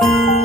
Bye.